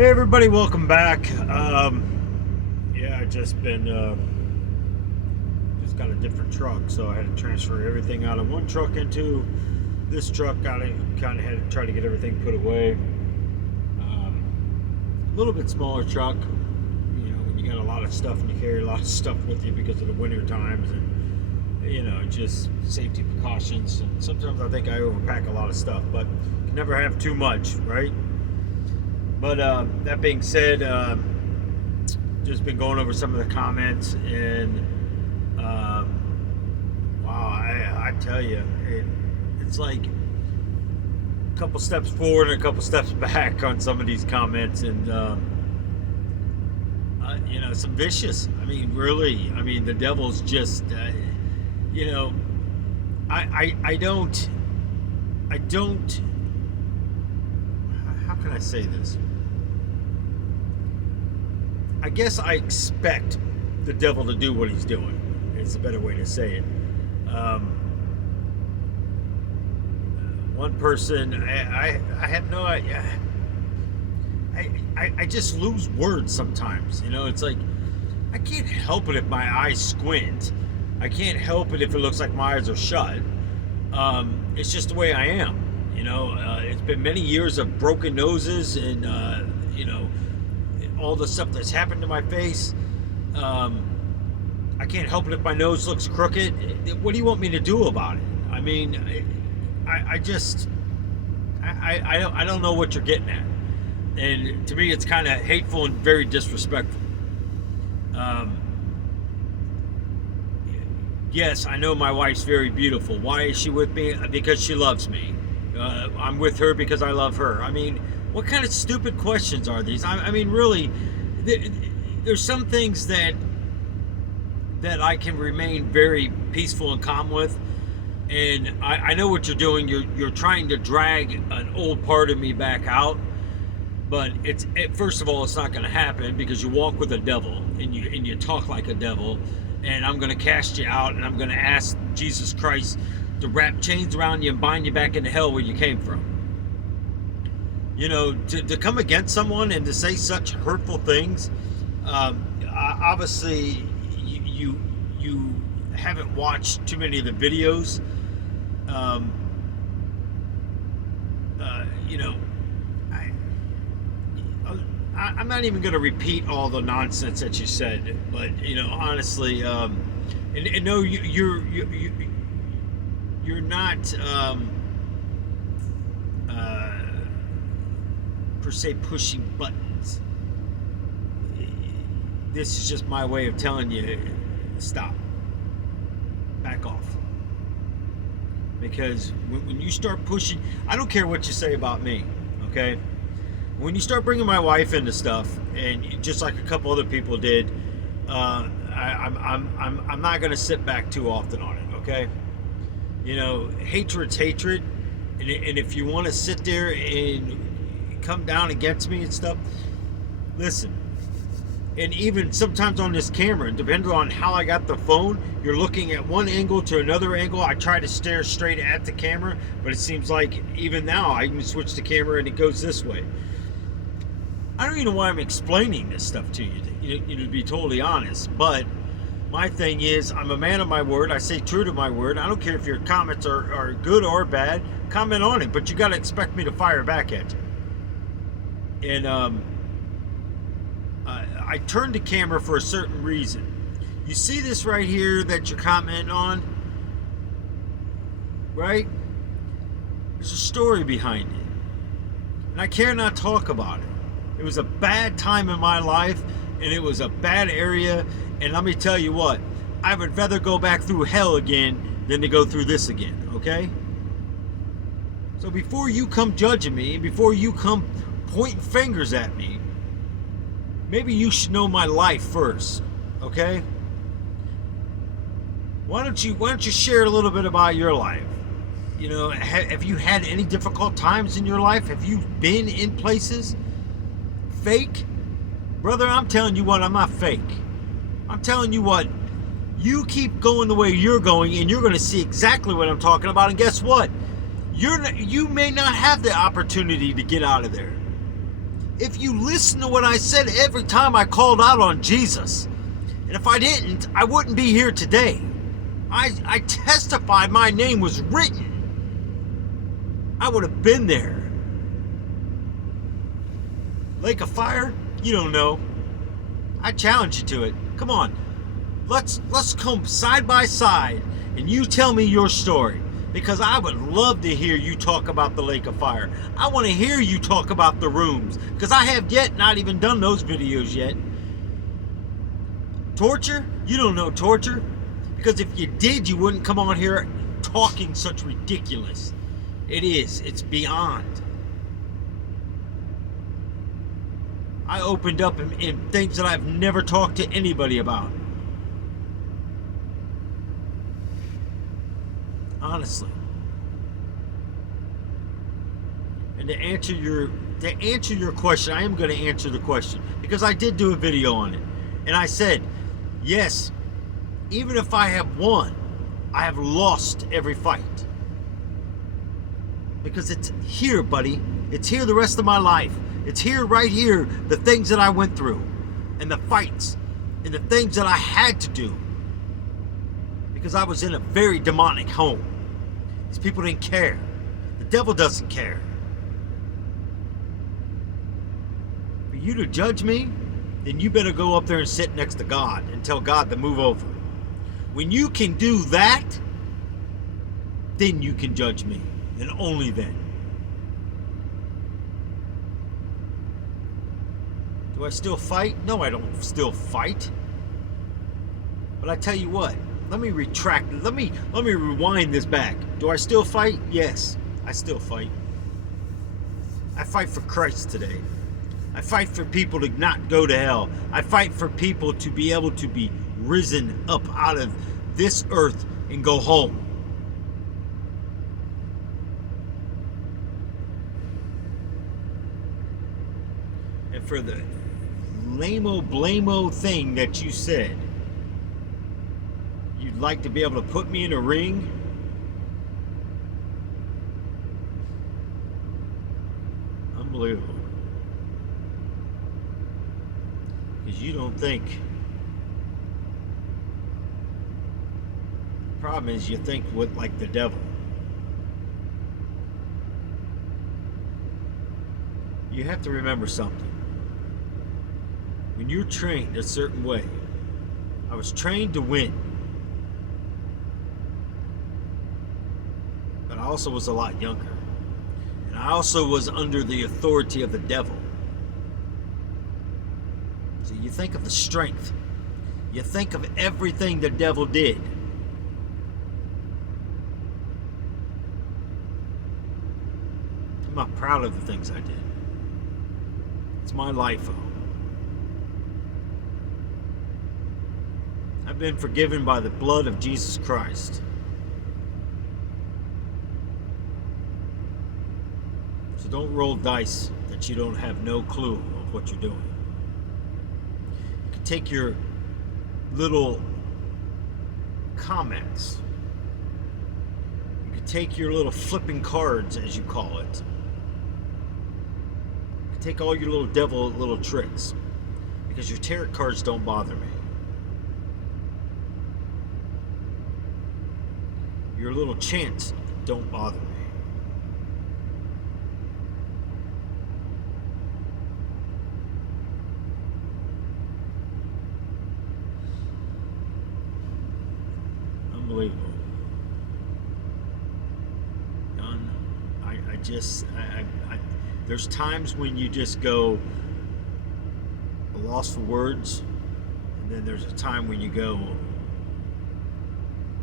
Hey everybody, welcome back. I just got a different truck, so I had to transfer everything out of one truck into this truck. Kind of had to try to get everything put away. A little bit smaller truck, when you got a lot of stuff and you carry a lot of stuff with you because of the winter times and just safety precautions. And sometimes I think I overpack a lot of stuff, but can never have too much, right? But that being said, just been going over some of the comments, and wow, I tell you, it's like a couple steps forward and a couple steps back on some of these comments, and some vicious. I mean, really, the devil's just, I don't. How can I say this? I guess I expect the devil to do what he's doing. It's a better way to say it. One person, I have no idea. I just lose words sometimes. It's like I can't help it if my eyes squint. I can't help it if it looks like my eyes are shut. It's just the way I am. It's been many years of broken noses and all the stuff that's happened to my face. I can't help it if my nose looks crooked. What do you want me to do about it? I don't know what you're getting at. And to me, it's kind of hateful and very disrespectful. Yes, I know my wife's very beautiful. Why is she with me? Because she loves me. I'm with her because I love her. What kind of stupid questions are these? Really, there's some things that I can remain very peaceful and calm with, and I know what you're doing. You're trying to drag an old part of me back out, but first of all, it's not going to happen because you walk with a devil and you talk like a devil, and I'm going to cast you out, and I'm going to ask Jesus Christ to wrap chains around you and bind you back into hell where you came from. To come against someone and to say such hurtful things, obviously you haven't watched too many of the videos. I'm not even going to repeat all the nonsense that you said, but honestly, and no, you're not. Per se pushing buttons. This is just my way of telling you, stop, back off, because when you start pushing, I don't care what you say about me, okay? When you start bringing my wife into stuff, and just like a couple other people did, I'm not going to sit back too often on it, okay? Hatred's hatred, and if you want to sit there and come down against me and stuff, listen. And even sometimes on this camera, depending on how I got the phone, you're looking at one angle to another angle. I try to stare straight at the camera, but it seems like even now I can switch the camera and it goes this way. I don't even know why I'm explaining this stuff to you, to be totally honest. But my thing is, I'm a man of my word. I say true to my word. I don't care if your comments are good or bad. Comment on it, but you got to expect me to fire back at you. And I turned the camera for a certain reason. You see this right here that you're commenting on, right? There's a story behind it, and I care not talk about it. It was a bad time in my life, and it was a bad area, and let me tell you what, I would rather go back through hell again than to go through this again, okay? So before you come judging me, before you come pointing fingers at me, maybe you should know my life first, okay? Why don't you share a little bit about your life? Have you had any difficult times in your life? Have you been in places fake? Brother, I'm telling you what, I'm not fake. I'm telling you what, you keep going the way you're going, and you're going to see exactly what I'm talking about. And guess what? You may not have the opportunity to get out of there. if you listen to what I said every time I called out on Jesus, and if I didn't, I wouldn't be here today. I testified my name was written. I would have been there. Lake of Fire? You don't know. I challenge you to it. Come on. Let's come side by side and you tell me your story. Because I would love to hear you talk about the Lake of Fire. I want to hear you talk about the rooms. Because I have yet not even done those videos yet. Torture? You don't know torture. Because if you did, you wouldn't come on here talking such ridiculous. It is. It's beyond. I opened up in things that I've never talked to anybody about. Honestly. And to answer your question, I am going to answer the question. Because I did do a video on it. And I said, yes, even if I have won, I have lost every fight. Because it's here, buddy. It's here the rest of my life. It's here, right here, the things that I went through. And the fights. And the things that I had to do. Because I was in a very demonic home. These people didn't care. The devil doesn't care. For you to judge me, then you better go up there and sit next to God and tell God to move over. When you can do that, then you can judge me. And only then. Do I still fight? No, I don't still fight. But I tell you what, let me retract. Let me rewind this back. Do I still fight? Yes, I still fight. I fight for Christ today. I fight for people to not go to hell. I fight for people to be able to be risen up out of this earth and go home. And for the lame-o blame-o thing that you said, you'd like to be able to put me in a ring? Unbelievable. Because you don't think. The problem is you think with like the devil. You have to remember something. When you're trained a certain way, I was trained to win. But I also was a lot younger. And I also was under the authority of the devil. So you think of the strength. You think of everything the devil did. I'm not proud of the things I did. It's my life. I've been forgiven by the blood of Jesus Christ. So don't roll dice that you don't have no clue of what you're doing. You can take your little comments. You can take your little flipping cards, as you call it. You can take all your little devil little tricks. Because your tarot cards don't bother me. Your little chants don't bother me. Unbelievable. Done. There's times when you just go lost for words, and then there's a time when you go,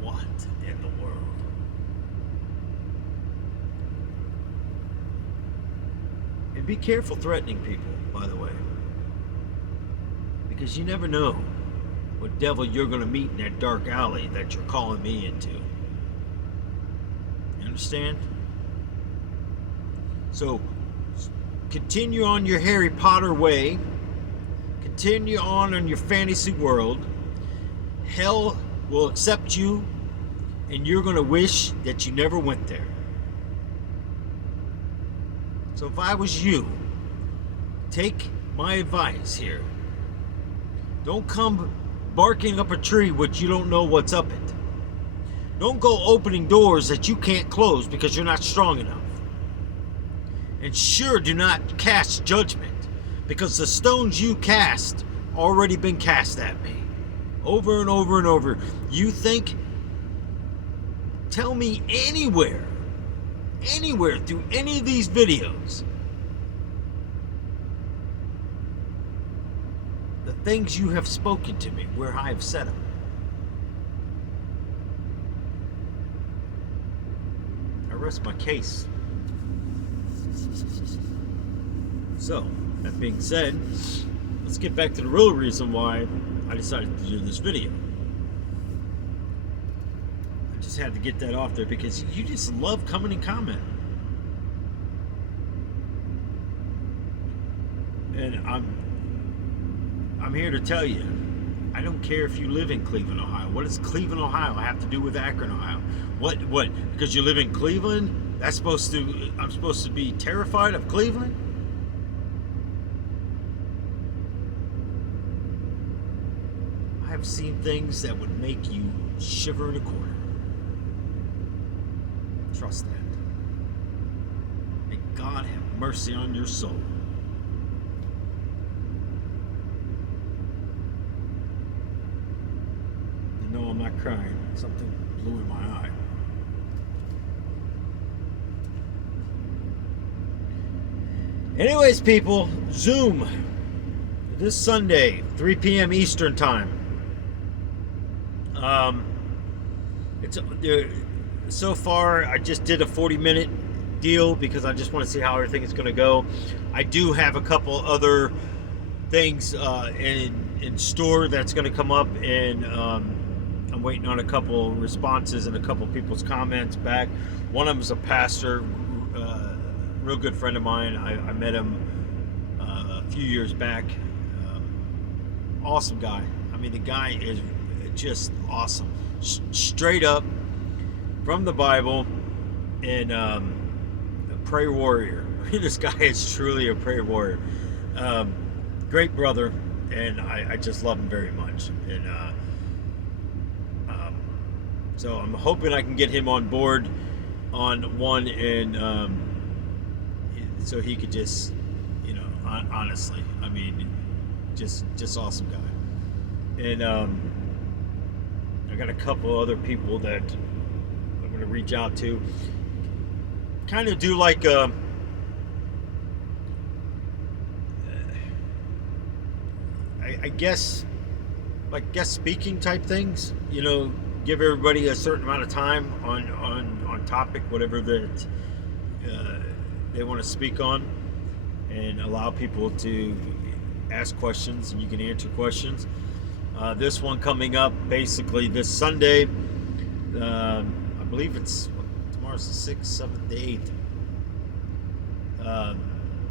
what in the world? And be careful threatening people, by the way. Because you never know what devil you're going to meet in that dark alley that you're calling me into. You understand? So, continue on your Harry Potter way. Continue on your fantasy world. Hell will accept you, and you're going to wish that you never went there. So if I was you, take my advice here. Don't come barking up a tree which you don't know what's up it. Don't go opening doors that you can't close because you're not strong enough. And sure, do not cast judgment, because the stones you cast already been cast at me over and over and over. You think, tell me anywhere through any of these videos, the things you have spoken to me where I have said them. I rest my case. So, that being said, let's get back to the real reason why I decided to do this video. I just had to get that off there because you just love coming and commenting. And I'm here to tell you, I don't care if you live in Cleveland, Ohio. What does Cleveland, Ohio have to do with Akron, Ohio? What? Because you live in Cleveland, I'm supposed to be terrified of Cleveland? I have seen things that would make you shiver in a corner. Trust that. May God have mercy on your soul. You know I'm not crying. Something blew in my eye. Anyways, people, Zoom this Sunday, 3 p.m. Eastern Time. It's so far I just did a 40-minute deal because I just want to see how everything is going to go. I do have a couple other things in store that's going to come up, and I'm waiting on a couple responses and a couple people's comments back. One of them is a pastor, real good friend of mine. I met him a few years back. Awesome guy. I mean, the guy is just awesome. Straight up from the Bible, and a prayer warrior. This guy is truly a prayer warrior. Great brother, and I just love him very much. And so I'm hoping I can get him on board on one, and so he could just, honestly, I mean, just awesome guy. And I got a couple other people that I'm going to reach out to. Kind of do like I guess like guest speaking type things. Give everybody a certain amount of time on topic, whatever that they want to speak on, and allow people to ask questions and you can answer questions. This one coming up basically this Sunday, I believe tomorrow's the 6th, 7th, the 8th.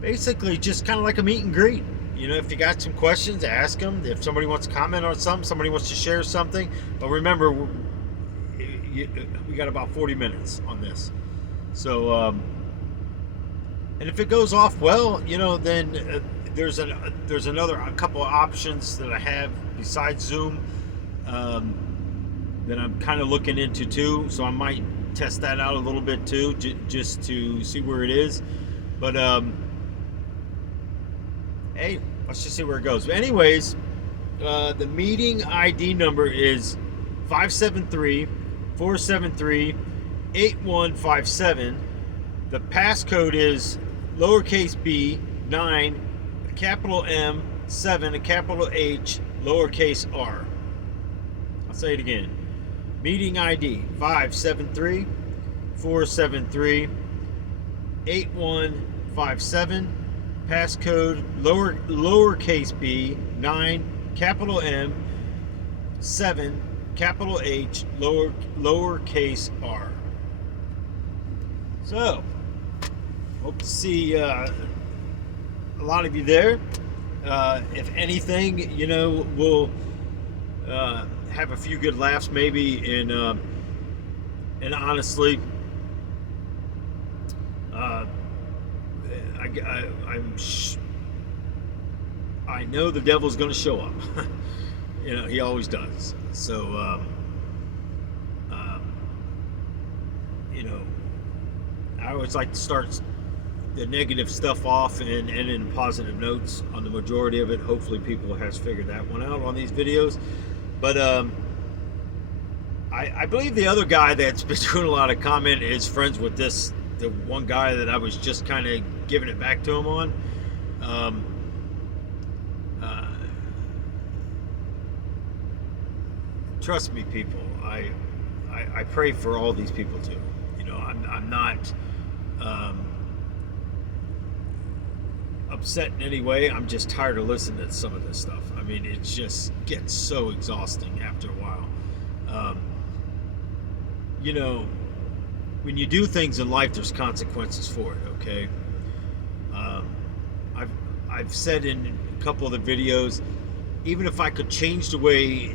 Basically just kind of like a meet and greet. If you got some questions, ask them. If somebody wants to comment on something, somebody wants to share something. But remember, we got about 40 minutes on this. So, and if it goes off well, then there's a couple of options that I have besides Zoom that I'm kind of looking into too. So I might test that out a little bit too, just to see where it is. But hey, let's just see where it goes. But anyways, the meeting ID number is 573-473-8157. The passcode is lowercase b 9, a capital M, 7, a capital H, lowercase r. I'll say it again. Meeting ID 573-473-8157. Passcode lowercase b 9, capital M, 7, capital H, lowercase r. So, hope to see a lot of you there. If anything, we'll have a few good laughs maybe, and honestly, I know the devil's going to show up. He always does. So, you know, I always like to start the negative stuff off and in positive notes on the majority of it. Hopefully people has figured that one out on these videos. But I believe the other guy that's been doing a lot of comment is friends with the one guy that I was just kind of giving it back to him on. Trust me, people. I pray for all these people too. I'm not upset in any way. I'm just tired of listening to some of this stuff. I mean, it just gets so exhausting after a while. When you do things in life, there's consequences for it. Okay. I've said in a couple of the videos, even if I could change the way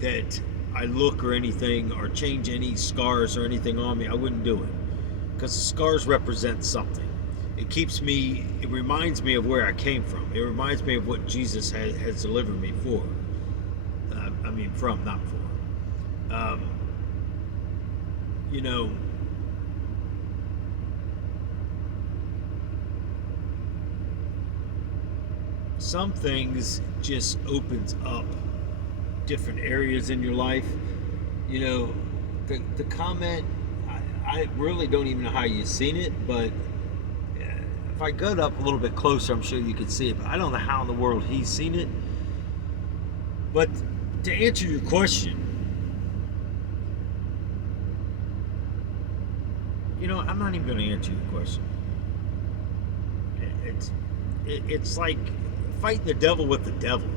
that I look or anything, or change any scars or anything on me, I wouldn't do it, because the scars represent something. It reminds me of where I came from. It reminds me of what Jesus has delivered me for. From, not for. Some things just opens up different areas in your life. The comment, I really don't even know how you've seen it, but if I got up a little bit closer, I'm sure you could see it, but I don't know how in the world he's seen it. But to answer your question, I'm not even going to answer your question. It's like fighting the devil with the devil.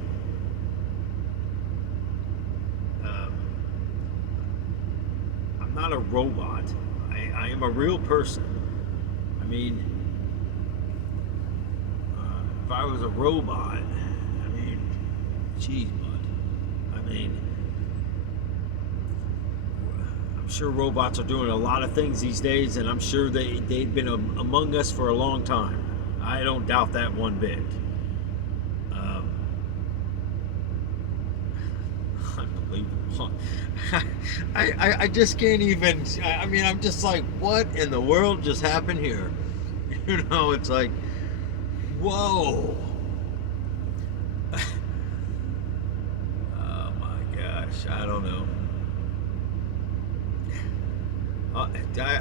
I'm not a robot. I am a real person. If I was a robot, geez, bud. I'm sure robots are doing a lot of things these days, and I'm sure they've been among us for a long time. I don't doubt that one bit. Unbelievable. I just can't even. I'm just like, what in the world just happened here? It's like, whoa. Oh my gosh, I don't know.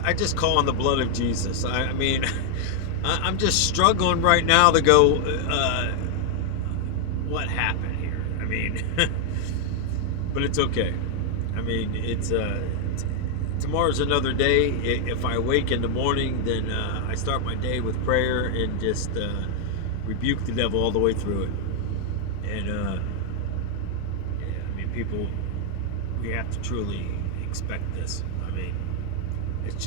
I just call on the blood of Jesus. I'm just struggling right now to go, what happened here? But it's okay. It's tomorrow's another day. If I wake in the morning, then I start my day with prayer and just rebuke the devil all the way through it. And people, we have to truly expect this. It's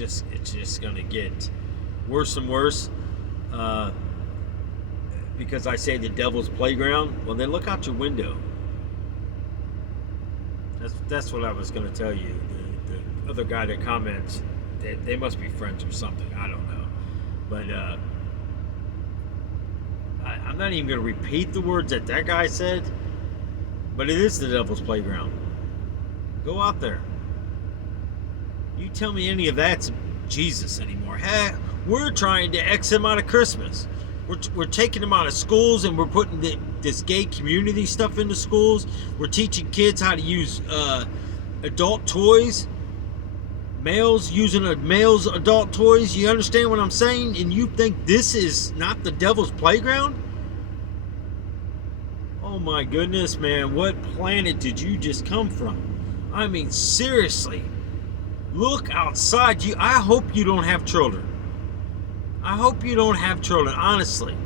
just gonna get worse and worse. Because I say the devil's playground. Well, then look out your window. That's what I was going to tell you. The other guy that comments, they must be friends or something. I don't know. But I'm not even going to repeat the words that guy said. But it is the devil's playground. Go out there. You tell me any of that's Jesus anymore. Hey, we're trying to X him out of Christmas. We're taking him out of schools, and we're putting this gay community stuff into schools. We're teaching kids how to use adult toys. Males using males' adult toys. You understand what I'm saying? And you think this is not the devil's playground? Oh my goodness, man. What planet did you just come from? Seriously. Look outside. I hope you don't have children. I hope you don't have children, honestly.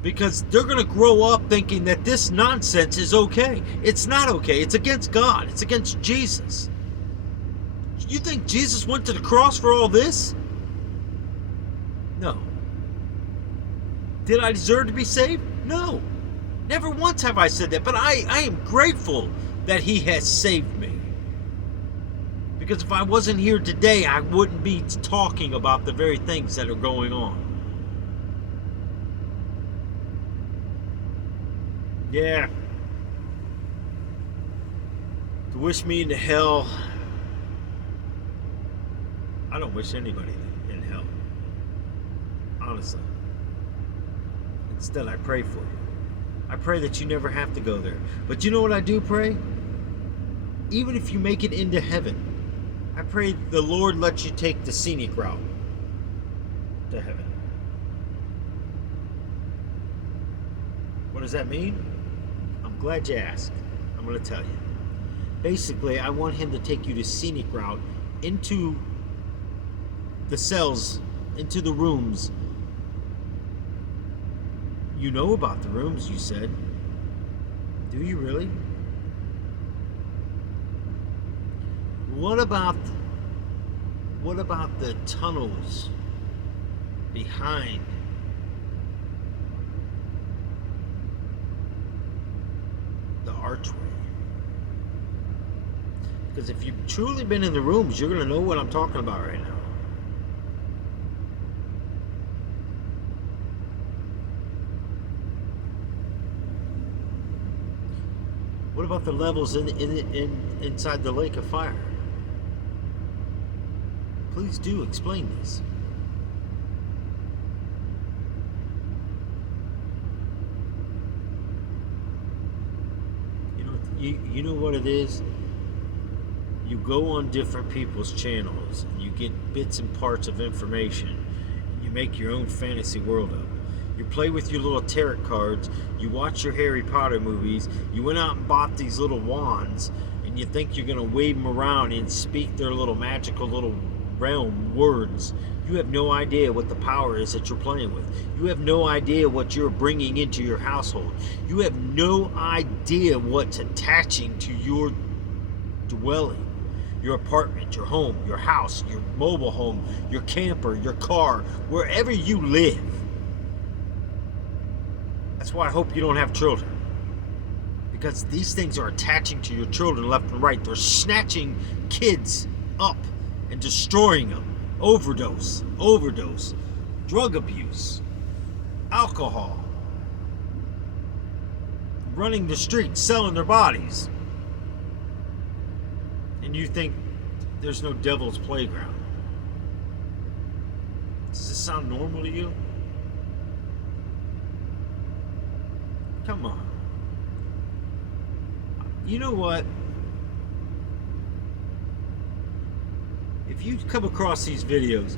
Because they're going to grow up thinking that this nonsense is okay. It's not okay. It's against God. It's against Jesus. You think Jesus went to the cross for all this? No. Did I deserve to be saved? No. Never once have I said that. But I am grateful that he has saved me. Because if I wasn't here today, I wouldn't be talking about the very things that are going on. Yeah. To wish me into hell, I don't wish anybody in hell. Honestly. Instead, I pray for you. I pray that you never have to go there. But you know what I do pray? Even if you make it into heaven, I pray the Lord lets you take the scenic route to heaven. What does that mean? I'm glad you asked. I'm going to tell you. Basically, I want him to take you the scenic route into the cells, into the rooms. You know about the rooms, you said. Do you really? What about the tunnels behind the archway? Because if you've truly been in the rooms, you're going to know what I'm talking about right now. What about the levels inside the lake of fire? Please do explain this. You know what it is? You go on different people's channels and you get bits and parts of information. And you make your own fantasy world up. You play with your little tarot cards. You watch your Harry Potter movies. You went out and bought these little wands, and you think you're going to wave them around and speak their little magical little realm words. You have no idea what the power is that you're playing with. You have no idea what you're bringing into your household. You have no idea what's attaching to your dwelling, your apartment, your home, your house, your mobile home, your camper, your car, wherever you live. That's why I hope you don't have children. Because these things are attaching to your children left and right. They're snatching kids up and destroying them. Overdose, drug abuse, alcohol, running the streets, selling their bodies. And you think there's no devil's playground. Does this sound normal to you? Come on. You know what? If you come across these videos,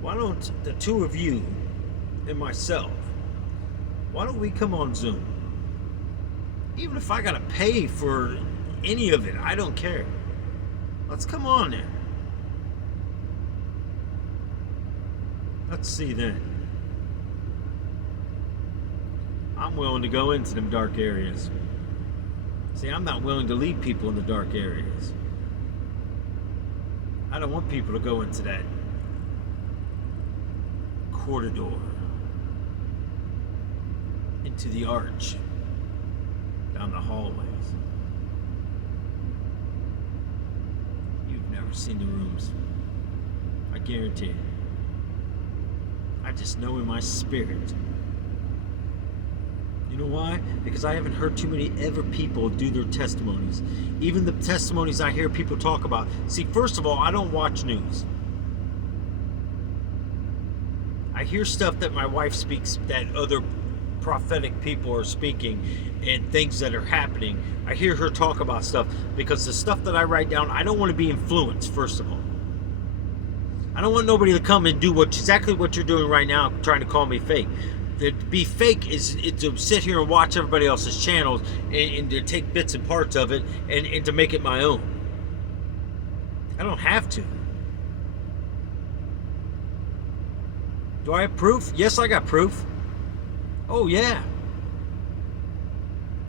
why don't the two of you and myself, why don't we come on Zoom? Even if I gotta pay for any of it, I don't care. Let's come on there. Let's see then. I'm willing to go into them dark areas. See, I'm not willing to lead people in the dark areas. I don't want people to go into that corridor, into the arch, down the hallways. You've never seen the rooms. I guarantee it. I just know in my spirit. You know why? Because I haven't heard too many ever people do their testimonies. Even the testimonies I hear people talk about. See, first of all, I don't watch news. I hear stuff that my wife speaks, that other prophetic people are speaking, and things that are happening. I hear her talk about stuff because the stuff that I write down, I don't want to be influenced, first of all. I don't want nobody to come and do exactly what you're doing right now, trying to call me fake. To be fake is to sit here and watch everybody else's channels and to take bits and parts of it and to make it my own. I don't have to. Do I have proof? Yes, I got proof. Oh, yeah.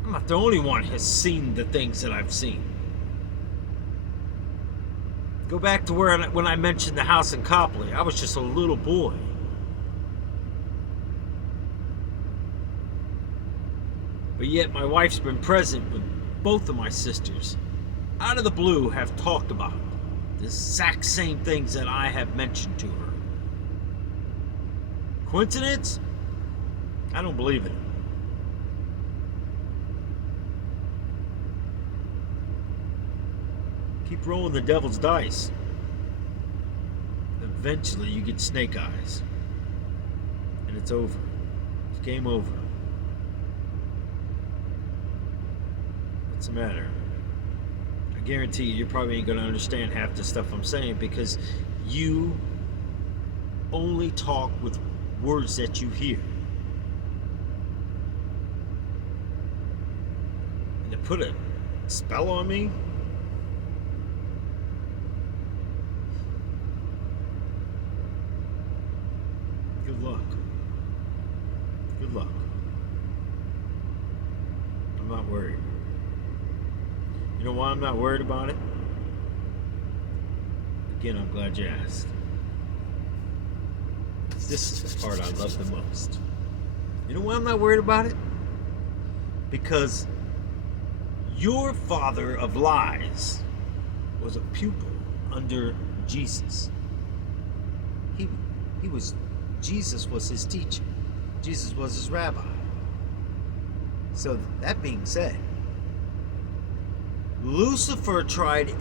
I'm not the only one who has seen the things that I've seen. Go back to when I mentioned the house in Copley. I was just a little boy. But yet my wife's been present with both of my sisters. Out of the blue have talked about the exact same things that I have mentioned to her. Coincidence? I don't believe it. Keep rolling the devil's dice. Eventually you get snake eyes. And it's over. It's game over. What's the matter? I guarantee you probably ain't going to understand half the stuff I'm saying because you only talk with words that you hear. And to put a spell on me? Good luck. Good luck. I'm not worried. You know why I'm not worried about it? Again, I'm glad you asked. This is the part I love the most. You know why I'm not worried about it? Because your father of lies was a pupil under Jesus. Jesus was his teacher. Jesus was his rabbi. So that being said, Lucifer tried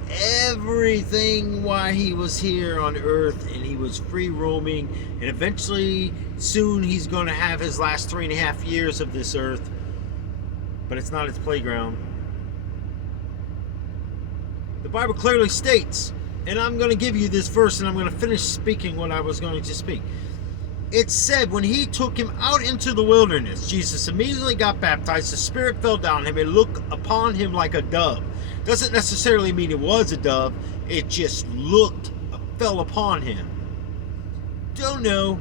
everything while he was here on earth, and he was free roaming, and eventually soon he's going to have his last 3.5 years of this earth, but it's not his playground. The Bible clearly states, and I'm going to give you this verse and I'm going to finish speaking what I was going to speak. It said when he took him out into the wilderness, Jesus immediately got baptized, the Spirit fell down on him and looked upon him like a dove. Doesn't necessarily mean it was a dove, it just fell upon him. Don't know,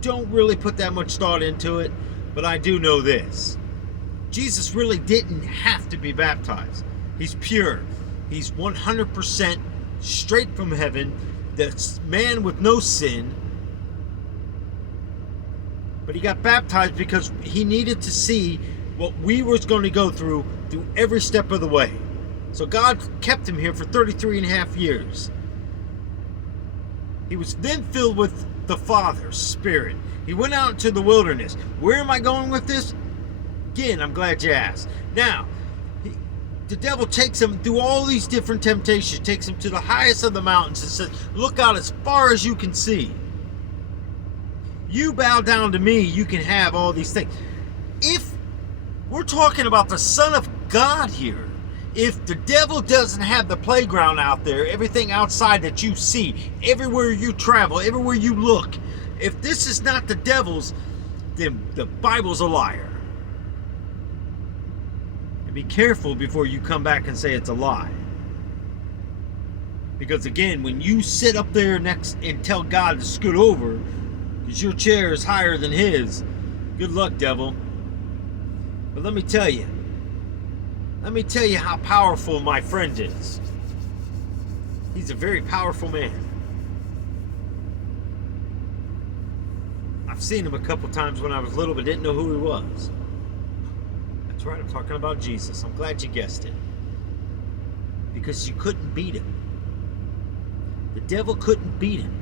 don't really put that much thought into it, but I do know this. Jesus really didn't have to be baptized. He's pure. He's 100% straight from heaven, the man with no sin. But he got baptized because he needed to see what we were going to go through every step of the way. So God kept him here for 33.5 years. He was then filled with the Father's Spirit. He went out into the wilderness. Where am I going with this? Again, I'm glad you asked. Now, the devil takes him through all these different temptations, takes him to the highest of the mountains and says, look out as far as you can see. You bow down to me, you can have all these things. If we're talking about the Son of God here, if the devil doesn't have the playground out there, everything outside that you see, everywhere you travel, everywhere you look, if this is not the devil's, then the Bible's a liar. And be careful before you come back and say it's a lie. Because again, when you sit up there next and tell God to scoot over, because your chair is higher than his, good luck, devil. But let me tell you how powerful my friend is. He's a very powerful man. I've seen him a couple times when I was little, but didn't know who he was. That's right, I'm talking about Jesus. I'm glad you guessed it. Because you couldn't beat him. The devil couldn't beat him.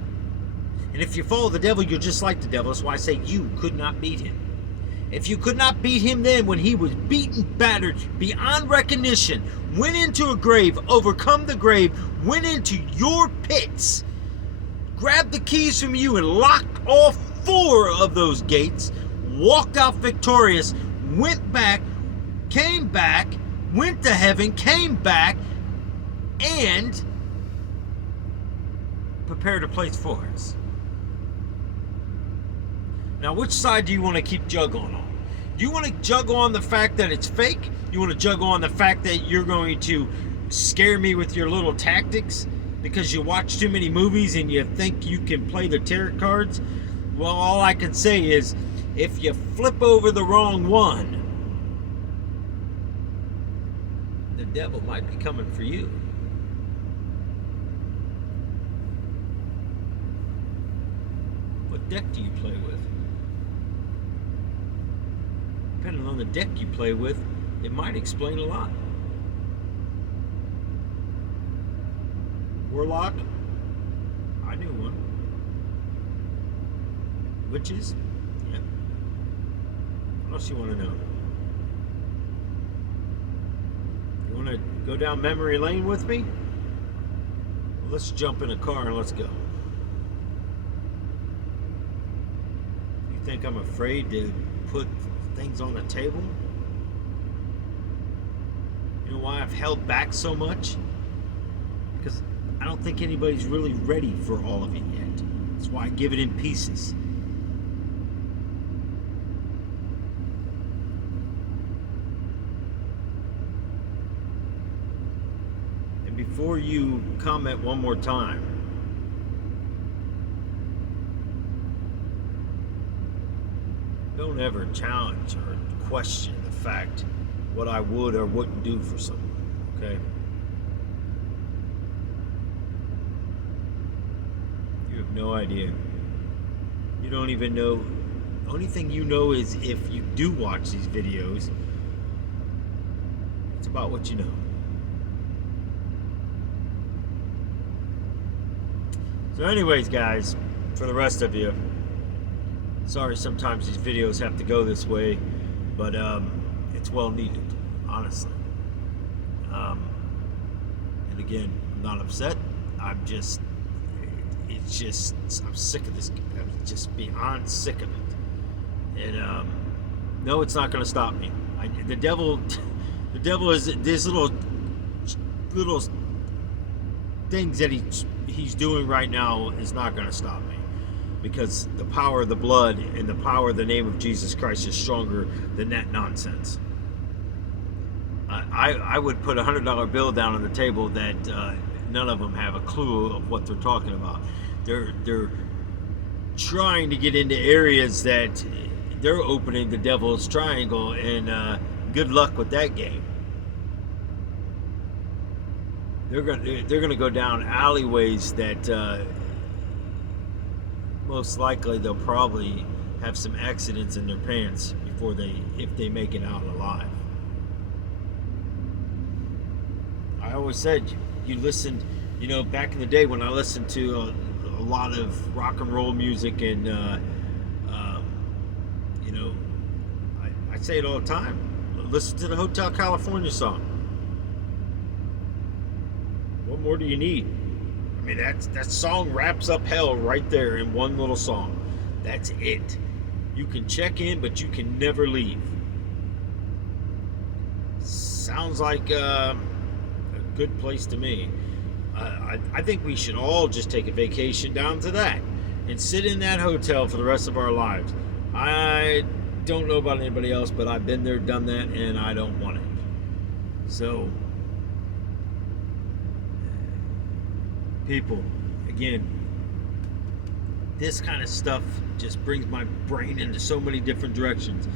And if you follow the devil, you're just like the devil. That's why I say you could not beat him. If you could not beat him then when he was beaten, battered, beyond recognition, went into a grave, overcome the grave, went into your pits, grabbed the keys from you and locked all 4 of those gates, walked out victorious, went back, came back, went to heaven, came back, and prepared a place for us. Now, which side do you want to keep juggling on? Do you want to juggle on the fact that it's fake? You want to juggle on the fact that you're going to scare me with your little tactics because you watch too many movies and you think you can play the tarot cards? Well, all I can say is, if you flip over the wrong one, the devil might be coming for you. What deck do you play with? Depending on the deck you play with, it might explain a lot. Warlock? I knew one. Witches? Yeah. What else you want to know? You want to go down memory lane with me? let's jump in a car and let's go. You think I'm afraid to put things on the table? You know why I've held back so much? Because I don't think anybody's really ready for all of it yet. That's why I give it in pieces. And before you comment one more time, don't ever challenge or question the fact what I would or wouldn't do for someone, okay? You have no idea. You don't even know. The only thing you know is if you do watch these videos, it's about what you know. So anyways, guys, for the rest of you, sorry sometimes these videos have to go this way, but it's well needed, honestly. And again, I'm not upset. I'm sick of this. I'm just beyond sick of it. And no, it's not going to stop me. The devil is these little things that he's doing right now is not going to stop me, because the power of the blood and the power of the name of Jesus Christ is stronger than that nonsense. I would put $100 bill down on the table that none of them have a clue of what they're talking about. They're trying to get into areas that they're opening the devil's triangle, and good luck with that game. They're gonna go down alleyways that most likely they'll probably have some accidents in their pants if they make it out alive. I always said, you listened, back in the day when I listened to a lot of rock and roll music, and I say it all the time, listen to the Hotel California song. What more do you need? I mean, that song wraps up hell right there in one little song. That's it. You can check in, but you can never leave. Sounds like a good place to me. I think we should all just take a vacation down to that and sit in that hotel for the rest of our lives. I don't know about anybody else, but I've been there, done that, and I don't want it. So, people, again, this kind of stuff just brings my brain into so many different directions.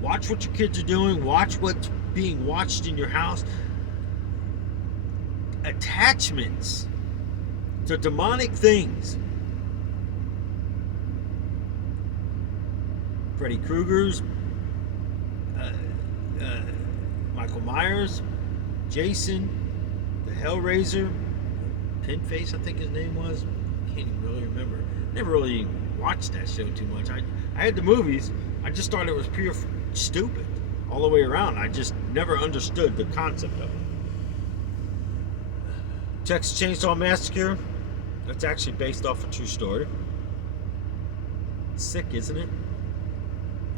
Watch what your kids are doing. Watch what's being watched in your house. Attachments to demonic things. Freddy Krueger's, Michael Myers, Jason, the Hellraiser, Pinface, I think his name was. Can't even really remember. Never really watched that show too much. I had the movies. I just thought it was pure stupid all the way around. I just never understood the concept of it. Texas Chainsaw Massacre. That's actually based off a true story. It's sick, isn't it?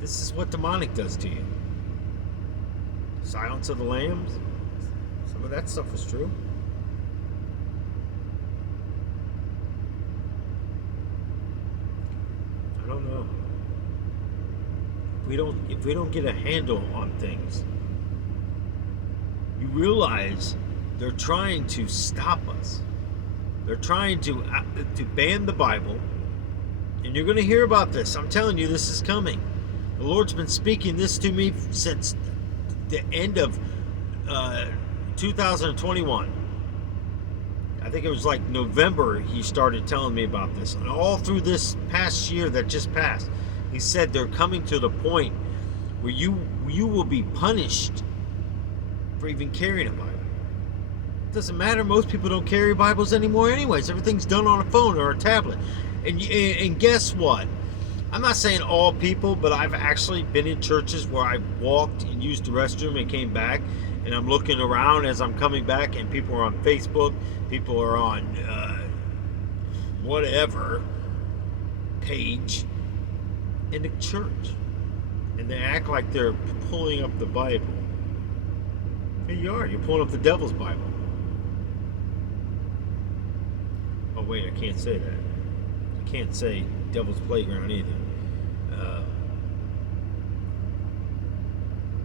This is what demonic does to you. Silence of the Lambs. Some of that stuff was true. I don't know. If we don't get a handle on things, you realize they're trying to stop us. They're trying to ban the Bible, and you're going to hear about this. I'm telling you, this is coming. The Lord's been speaking this to me since the end of 2021. I think it was like November he started telling me about this. And all through this past year that just passed, he said they're coming to the point where you will be punished for even carrying a Bible. It doesn't matter. Most people don't carry Bibles anymore anyways. Everything's done on a phone or a tablet. And guess what? I'm not saying all people, but I've actually been in churches where I walked and used the restroom and came back, and I'm looking around as I'm coming back, and people are on Facebook, people are on whatever page in the church, and they act like they're pulling up the Bible. Here you are, you're pulling up the devil's Bible. Oh wait, I can't say that. I can't say devil's playground either.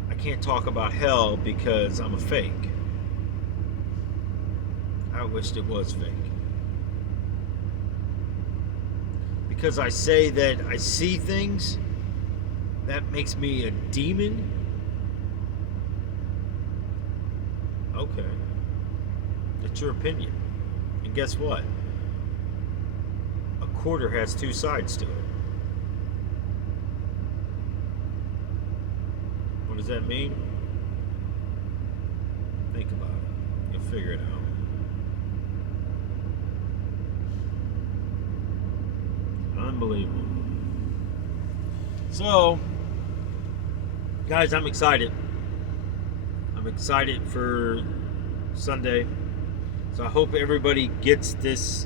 I can't talk about hell because I'm a fake. I wished it was fake. Because I say that I see things, that makes me a demon? Okay. It's your opinion. And guess what? A quarter has two sides to it. What does that mean? Think about it. You'll figure it out. Unbelievable. So, guys, I'm excited. I'm excited for Sunday. So I hope everybody gets this,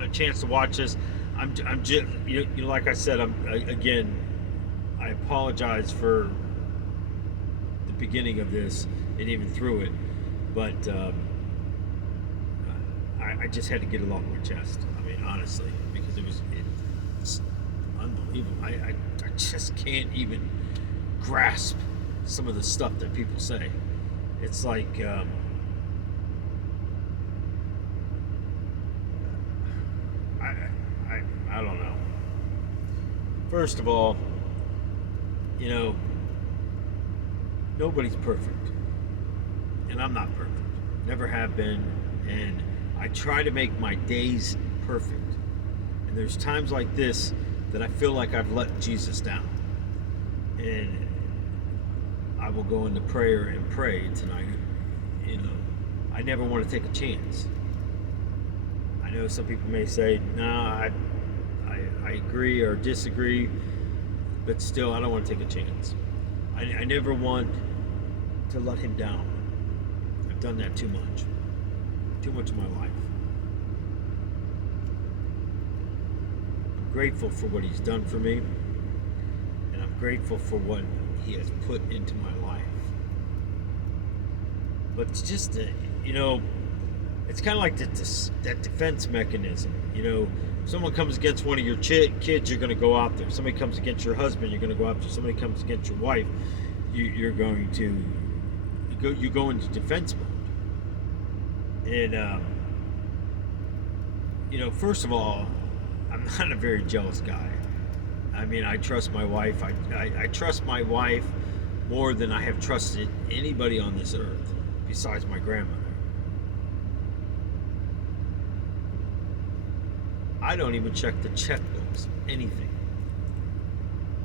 a chance to watch this. I'm just, like I said, I apologize for the beginning of this and even through it, but I just had to get it off my chest. I mean, honestly, because it's unbelievable. I just can't even grasp some of the stuff that people say. It's like I don't know. First of all, nobody's perfect, and I'm not perfect. Never have been, and I try to make my days perfect. And there's times like this that I feel like I've let Jesus down, and I will go into prayer and pray tonight. I never want to take a chance. I know some people may say, "Nah, I agree or disagree," but still, I don't want to take a chance. I never want to let him down. I've done that too much in my life. I'm grateful for what he's done for me, and I'm grateful for what he has put into my life. But it's just, it's kind of like that defense mechanism. If someone comes against one of your kids, you're going to go out there. Somebody comes against your husband, you're going to go out there. Somebody comes against your wife, you're going to you go into defense mode. And first of all, I'm not a very jealous guy. I mean, I trust my wife. I trust my wife more than I have trusted anybody on this earth besides my grandmother. I don't even check the checkbooks, anything.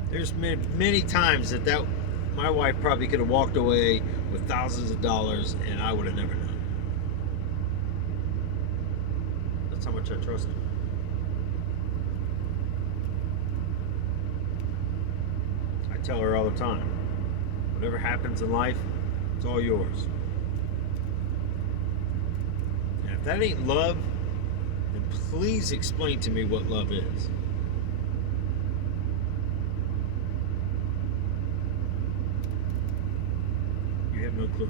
There's many times that my wife probably could have walked away with thousands of dollars and I would have never known. That's how much I trust her. I tell her all the time, whatever happens in life, it's all yours. And if that ain't love, then please explain to me what love is. You have no clue.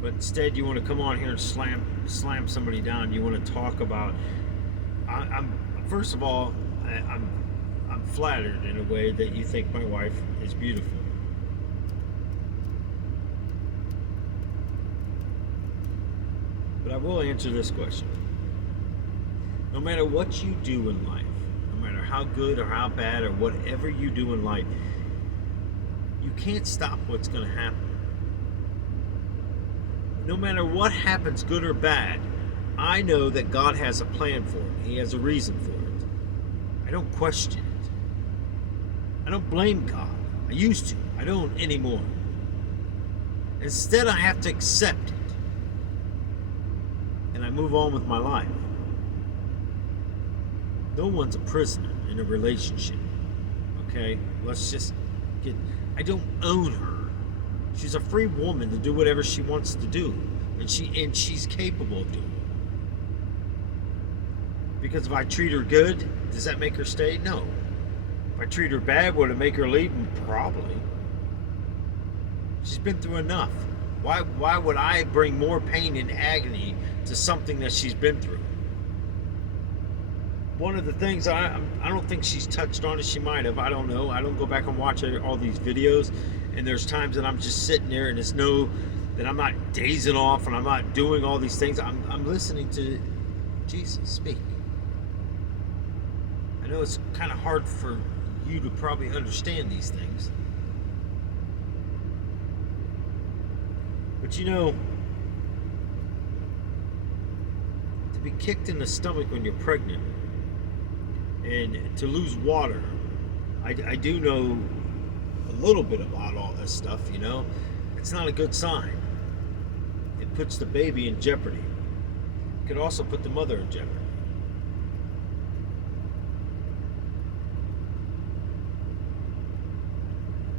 But instead, you want to come on here and slam somebody down. You want to talk about. First of all, I'm flattered in a way that you think my wife is beautiful. But I will answer this question. No matter what you do in life, no matter how good or how bad or whatever you do in life, you can't stop what's going to happen. No matter what happens, good or bad, I know that God has a plan for it. He has a reason for it. I don't question it. I don't blame God. I used to. I don't anymore. Instead, I have to accept it. And I move on with my life. No one's a prisoner in a relationship. Okay? Let's just get. I don't own her. She's a free woman to do whatever she wants to do. And she's capable of doing it. Because if I treat her good, does that make her stay? No. If I treat her bad, would it make her leave? Probably. She's been through enough. Why would I bring more pain and agony to something that she's been through? One of the things I don't think she's touched on it. She might have. I don't know. I don't go back and watch all these videos. And there's times that I'm just sitting there and it's that I'm not dazing off and I'm not doing all these things. I'm listening to Jesus speak. I know it's kind of hard for you to probably understand these things. But to be kicked in the stomach when you're pregnant and to lose water, I do know a little bit about all this stuff, It's not a good sign. It puts the baby in jeopardy. It could also put the mother in jeopardy.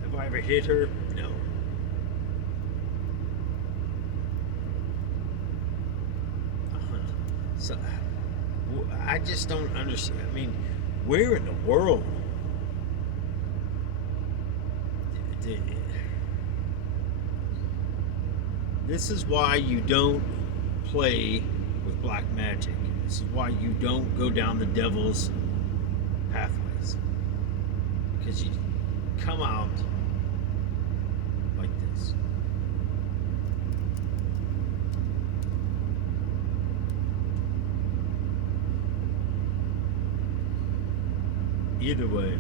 Have I ever hit her? No. So I just don't understand. I mean, where in the world this is why you don't play with black magic. This is why you don't go down the devil's pathways. Because you come out like this. Either way,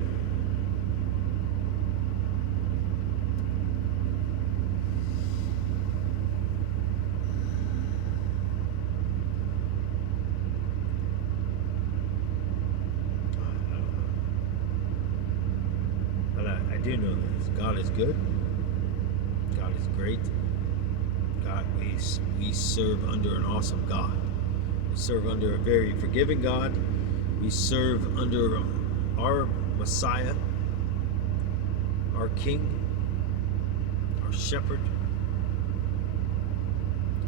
but I do know this. God is good. God is great. God, we serve under an awesome God. We serve under a very forgiving God. We serve under our Messiah, our King, our Shepherd,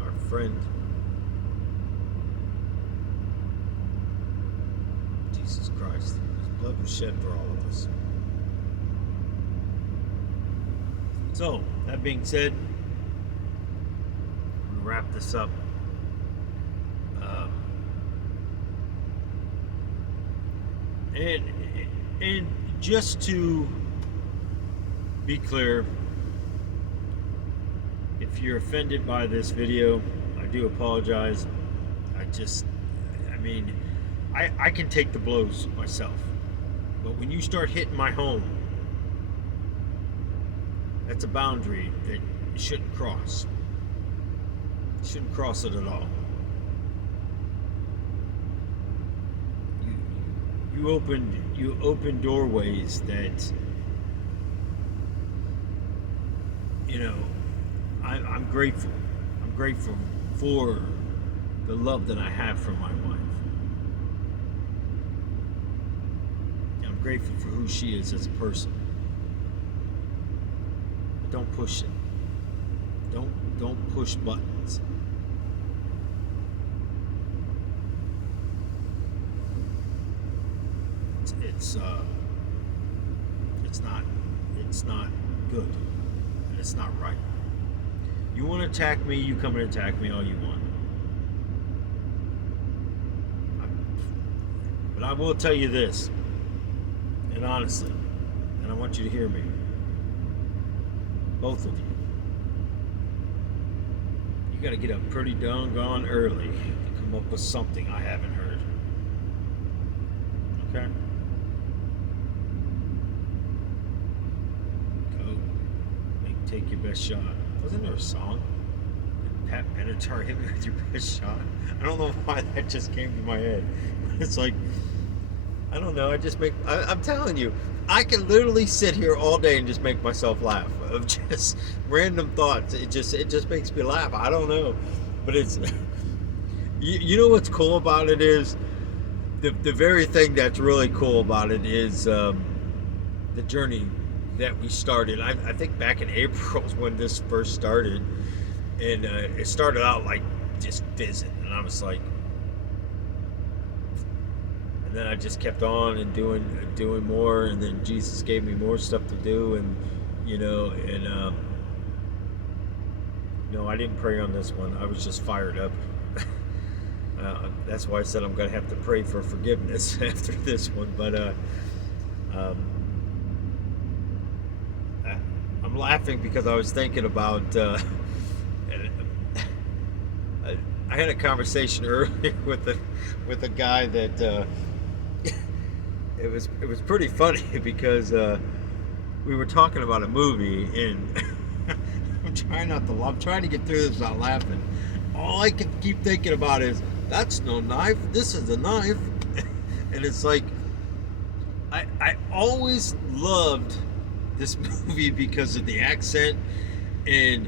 our friend, Jesus Christ. His blood was shed for all of us. So, that being said, I'm going to wrap this up. And just to be clear, if you're offended by this video, I do apologize. I can take the blows myself. But when you start hitting my home, that's a boundary that you shouldn't cross. You shouldn't cross it at all. You opened doorways that I'm grateful. I'm grateful for the love that I have from my wife. I'm grateful for who she is as a person. But don't push it. Don't push buttons. It's not good, and it's not right. You want to attack me, you come and attack me all you want. But I will tell you this, and honestly, and I want you to hear me, both of you. You got to get up pretty doggone early to come up with something I haven't heard. Okay? Take your best shot. Wasn't there a song? Pat Benatar, hit me with your best shot. I don't know why that just came to my head. It's like, I don't know. I'm telling you, I can literally sit here all day and just make myself laugh of just random thoughts. It just makes me laugh. I don't know, but it's you know what's cool about it is the very thing that's really cool about it is the journey that we started. I think back in April when this first started, and it started out like just visiting, and I was like, and then I just kept on and doing more, and then Jesus gave me more stuff to do, and no, I didn't pray on this one. I was just fired up. That's why I said I'm going to have to pray for forgiveness after this one. But I'm laughing because I was thinking about. I had a conversation earlier with a guy that it was pretty funny because we were talking about a movie, and I'm trying to get through this without laughing. All I can keep thinking about is, that's no knife, this is a knife. And it's like, I always loved this movie because of the accent, and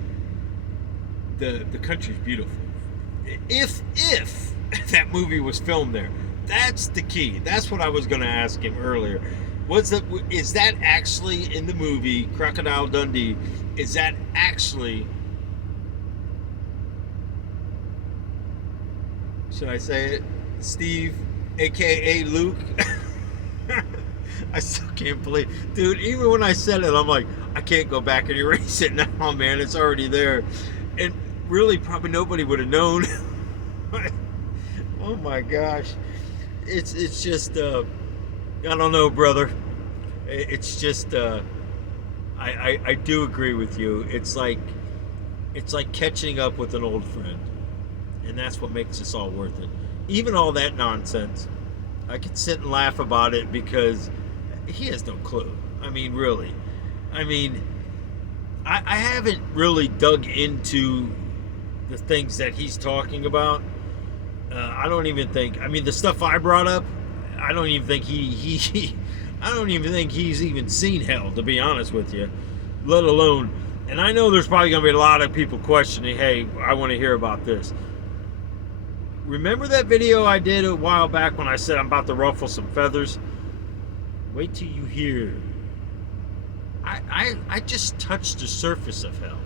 the country's beautiful. If that movie was filmed there, that's the key. That's what I was going to ask him earlier. Is that actually in the movie Crocodile Dundee? Is that actually, should I say it, Steve, aka Luke? I still can't believe, dude, even when I said it, I'm like, I can't go back and erase it now, man. It's already there. And really, probably nobody would have known. Oh my gosh. It's just, I don't know, brother. It's just, I do agree with you. It's like catching up with an old friend. And that's what makes this all worth it. Even all that nonsense, I could sit and laugh about it because he has no clue. I mean, really. I mean, I haven't really dug into the things that he's talking about. I don't even think, I mean, the stuff I brought up, I don't even think I don't even think he's even seen hell, to be honest with you, let alone, and I know there's probably going to be a lot of people questioning, hey, I want to hear about this. Remember that video I did a while back when I said I'm about to ruffle some feathers? Wait till you hear. I just touched the surface of hell.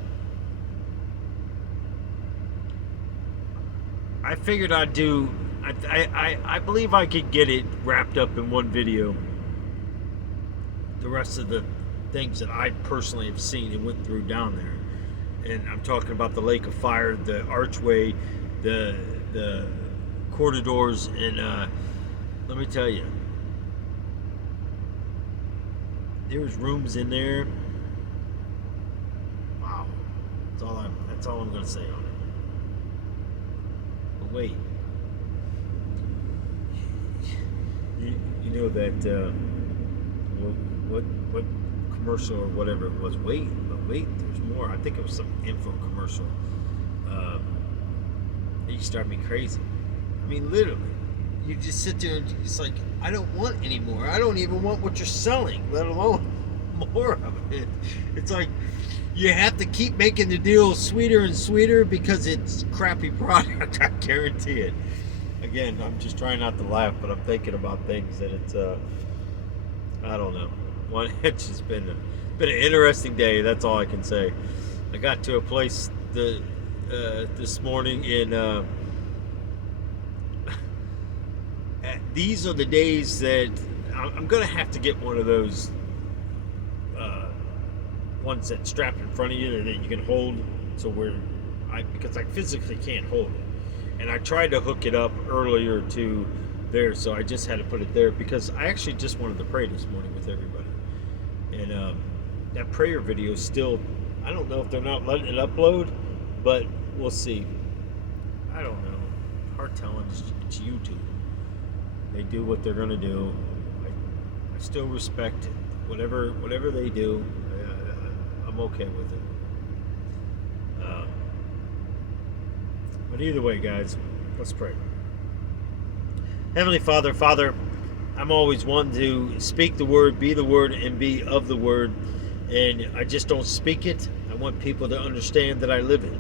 I figured I'd do, I believe I could get it wrapped up in one video. The rest of the things that I personally have seen and went through down there. And I'm talking about the Lake of Fire, the archway, the corridors, and let me tell you, there's rooms in there. Wow. That's all I'm gonna say on it. But wait. You know that what commercial or whatever it was. Wait, there's more. I think it was some info commercial. It used to drive me crazy. I mean, literally, you just sit there and it's like, I don't want any more. I don't even want what you're selling, let alone more of it. It's like you have to keep making the deal sweeter and sweeter because it's crappy product. I guarantee it. Again, I'm just trying not to laugh, but I'm thinking about things that it's I don't know. It's just been an interesting day. That's all I can say. I got to a place this morning in. These are the days that I'm gonna have to get one of those ones that strap in front of you that you can hold. So because I physically can't hold it, and I tried to hook it up earlier to there, so I just had to put it there because I actually just wanted to pray this morning with everybody. And that prayer video is still, I don't know if they're not letting it upload, but we'll see. I don't know. Hard telling. It's YouTube. They do what they're gonna do. I still respect whatever they do. I'm okay with it. But either way, guys, let's pray. Heavenly Father, I'm always one to speak the word, be the word, and be of the word. And I just don't speak it. I want people to understand that I live it.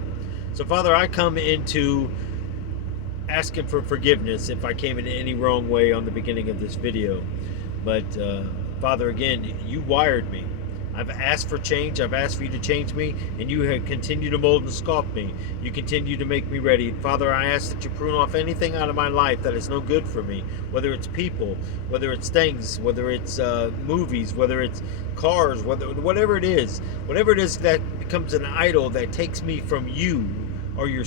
So, Father, I come into asking for forgiveness if I came in any wrong way on the beginning of this video. But Father, again, you wired me. I've asked for change. I've asked for you to change me, and you have continued to mold and sculpt me. You continue to make me ready. Father, I ask that you prune off anything out of my life that is no good for me, whether it's people, whether it's things, whether it's movies, whether it's cars, whatever it is that becomes an idol that takes me from you or your